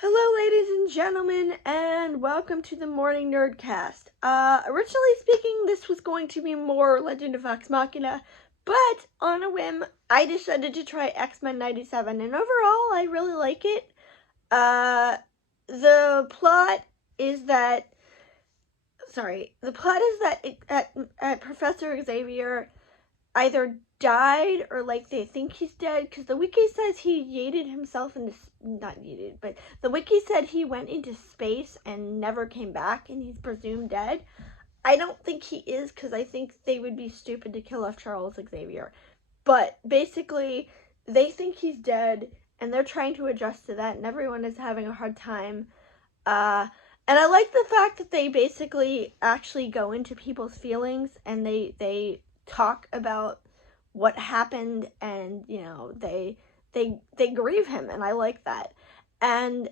Hello, ladies and gentlemen, and welcome to the morning Nerdcast. Originally speaking, this was going to be more Legend of Vox Machina, but on a whim, I decided to try X-Men 97, and overall, I really like it. The plot is that, Professor Xavier either died or they think he's dead, because the wiki says he yeeted himself into, not yeeted, but the wiki said he went into space and never came back and he's presumed dead. I don't think he is, because I think they would be stupid to kill off Charles Xavier, but basically they think he's dead and they're trying to adjust to that, and everyone is having a hard time. And I like the fact that they basically actually go into people's feelings and they talk about what happened, and they grieve him, and I like that. And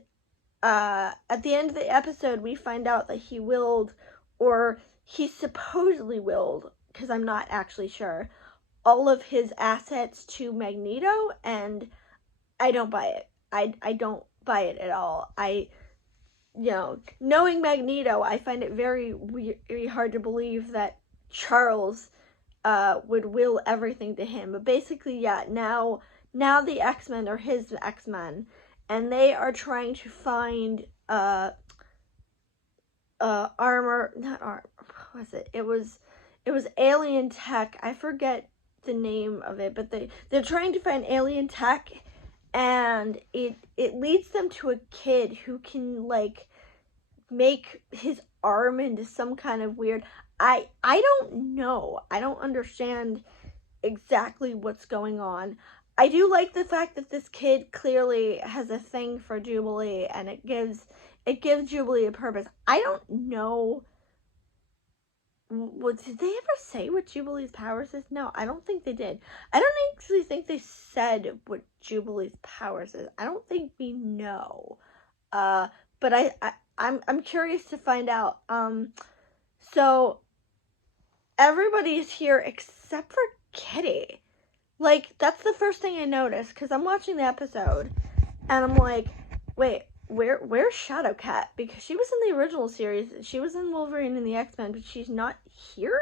at the end of the episode, we find out that he willed, or he supposedly willed, because I'm not actually sure, all of his assets to Magneto, and I don't buy it. I don't buy it at all. Knowing Magneto, I find it very, very hard to believe that Charles would will everything to him. But basically, yeah, now the X-Men are his X-Men, and they are trying to find armor, not armor, what was it? It was alien tech. I forget the name of it, but they're trying to find alien tech, and it leads them to a kid who can make his arm into some kind of weird, I don't know. I don't understand exactly what's going on. I do like the fact that this kid clearly has a thing for Jubilee, and it gives Jubilee a purpose. I don't know. Did they ever say what Jubilee's powers is? No, I don't think they did. I don't actually think they said what Jubilee's powers is. I don't think we know. But I'm curious to find out. So everybody is here except for Kitty. That's the first thing I noticed, because I'm watching the episode and I'm like, wait, where's Shadowcat? Because she was in the original series. She was in Wolverine and the X-Men, but she's not here?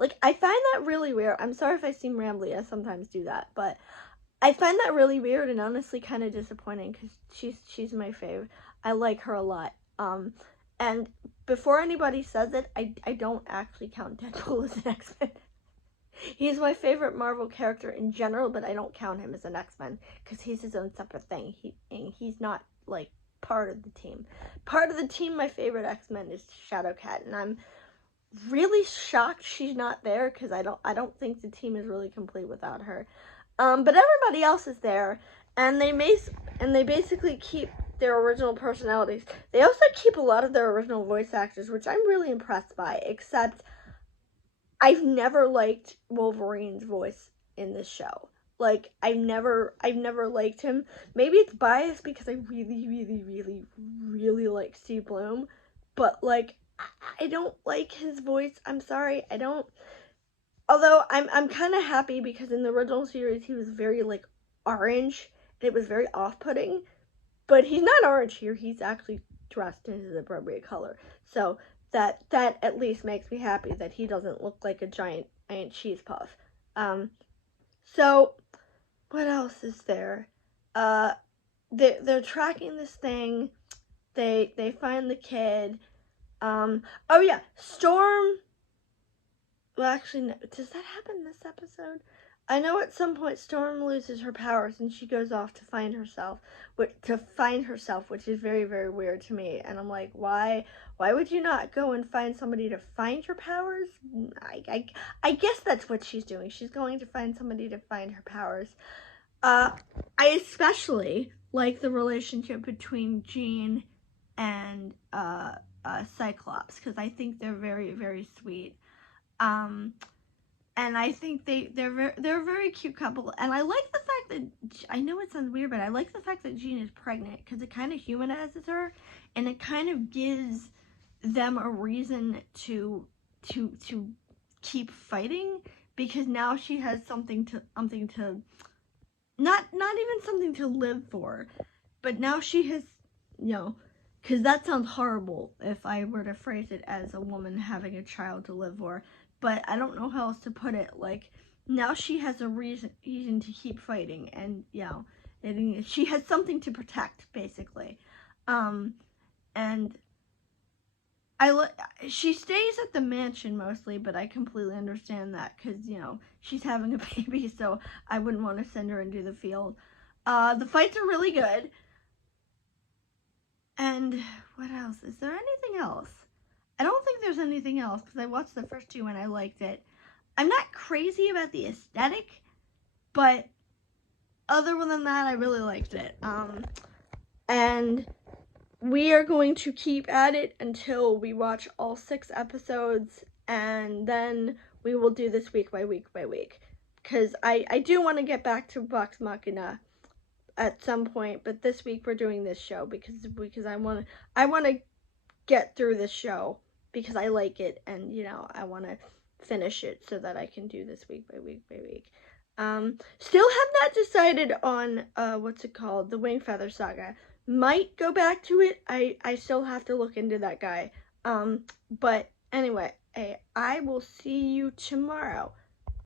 I find that really weird. I'm sorry if I seem rambly. I sometimes do that, but I find that really weird and honestly kind of disappointing, because she's my fave. I like her a lot. And before anybody says it, I don't actually count Deadpool as an X-Men. He's my favorite Marvel character in general, but I don't count him as an X-Men, because he's his own separate thing. He's not, part of the team. Part of the team, my favorite X-Men is Shadowcat, and I'm really shocked she's not there, because I don't think the team is really complete without her. But everybody else is there, and they basically keep their original personalities. They also keep a lot of their original voice actors, which I'm really impressed by, except I've never liked Wolverine's voice in this show. I've never liked him. Maybe it's biased because I really, really, really, really like Steve Blum, but I don't like his voice. I'm sorry, I don't. Although I'm kind of happy, because in the original series he was very orange, and it was very off-putting. But he's not orange here. He's actually dressed in his appropriate color. So that at least makes me happy that he doesn't look like a giant cheese puff. So what else is there? They're tracking this thing. They find the kid. Oh yeah, Storm. Well, actually, no. Does that happen this episode? I know at some point Storm loses her powers and she goes off to find herself, which is very, very weird to me. And I'm like, why would you not go and find somebody to find your powers? I guess that's what she's doing. She's going to find somebody to find her powers. I especially like the relationship between Jean and Cyclops, because I think they're very, very sweet. And I think they're a very cute couple. And I like the fact that, I know it sounds weird, but I like the fact that Jean is pregnant, because it kind of humanizes her, and it kind of gives them a reason to keep fighting, because now she has something to not even something to live for, but now she has because that sounds horrible if I were to phrase it as a woman having a child to live for, but I don't know how else to put it. Like, now she has a reason to keep fighting, and she has something to protect, basically. And she stays at the mansion mostly, but I completely understand that because she's having a baby, so I wouldn't want to send her into the field. The fights are really good. And what else? Is there anything else? I don't think there's anything else because I watched the first two and I liked it. I'm not crazy about the aesthetic, but other than that, I really liked it. And we are going to keep at it until we watch all 6 episodes, and then we will do this week by week by week. Because I do want to get back to Vox Machina at some point, but this week we're doing this show because I want to get through this show because I like it, and I want to finish it so that I can do this week by week by week. Still have not decided on what's it called, the Wing Feather Saga. Might go back to it. I still have to look into that guy. But anyway, I will see you tomorrow.